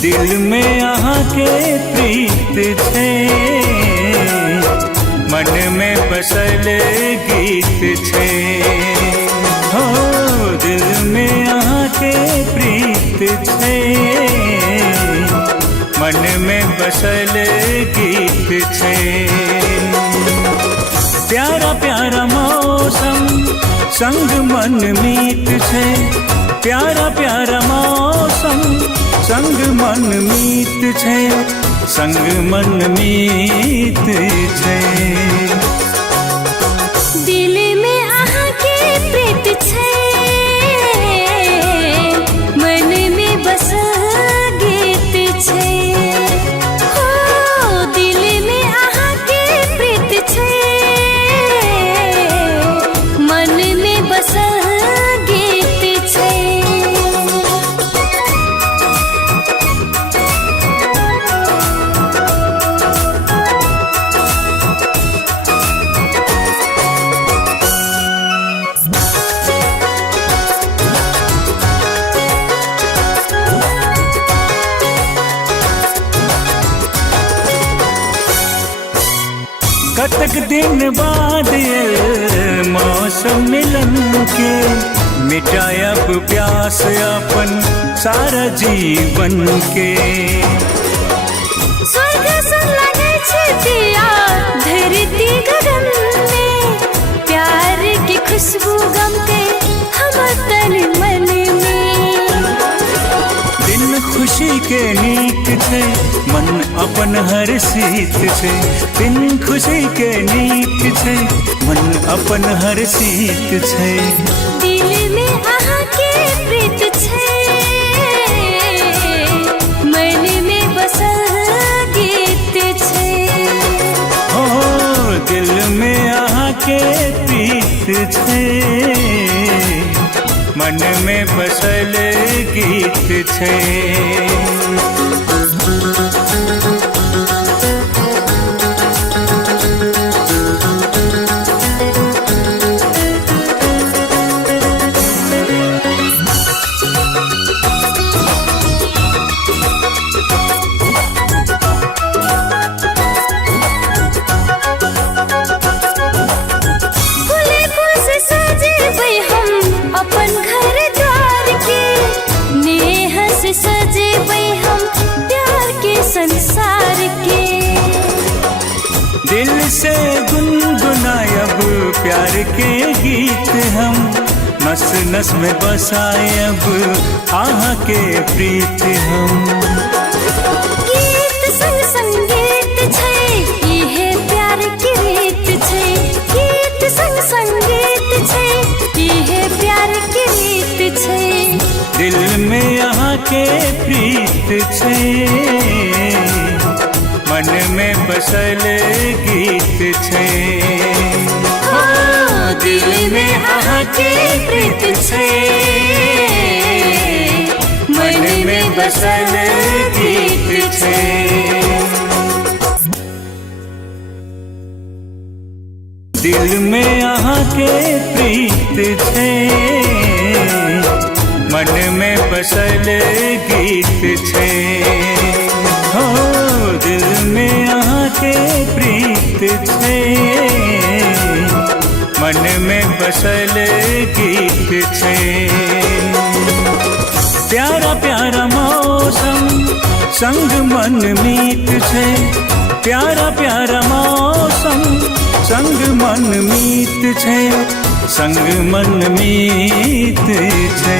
दिल में अहाँ के प्रीत छे, मन में बसल गीत छे। हो दिल में अहाँ के प्रीत छे, मन में बसल गीत छे। प्यारा प्यारा मौसम संग मन मीत छे, प्यारा प्यारा मौसम संग मन मीत छे, संग मन मीत छे। दिल में अहाँ के प्रीत छे, मन में बस गीत छे। हो दिल में अहाँ के प्रीत छे, मन में बस गीत छे। कतक दिन बाद ये मौसम मिलन के, मिटायब प्यास अपन सारा जीवन के। स्वर्ग सन लगे छे दिया धरती गगन में, प्यार की खुशबू गम के हमर तन मन में। दिन खुशी के नीक छे, मन अपन हर्षित छे। दिन खुशी के नीक छे, मन अपन हर्षित छे। दिल में अहाँ के प्रीत छे, मन में बसल गीत छे। हो दिल में अहाँ के प्रीत छे, मन में बसल गीत छे। अपन घर द्वार के नेह से सजे हम प्यार के संसार के। दिल से गुनगुनायब प्यार के गीत हम, नस नस में बसायब आहा के प्रीत हम। गीत संग संगीत छे, इहे प्यार की रीत छे। गीत संग संगीत छे, इहे प्यार की रीत छे। दिल में यहाँ के प्रीत छे, मन में बसल गीत छे। हो दिल में यहाँ के प्रीत छे, मन में बसल गीत छे। दिल में यहाँ के प्रीत छे, मन में बसल गीत छे। हो दिल में यहाँ के प्रीत छे, मन में बसल गीत छे। प्यारा प्यारा मौसम संग मन मीत छे, प्यारा प्यारा मौसम संग मन मीत छे, संग मन मीत छे।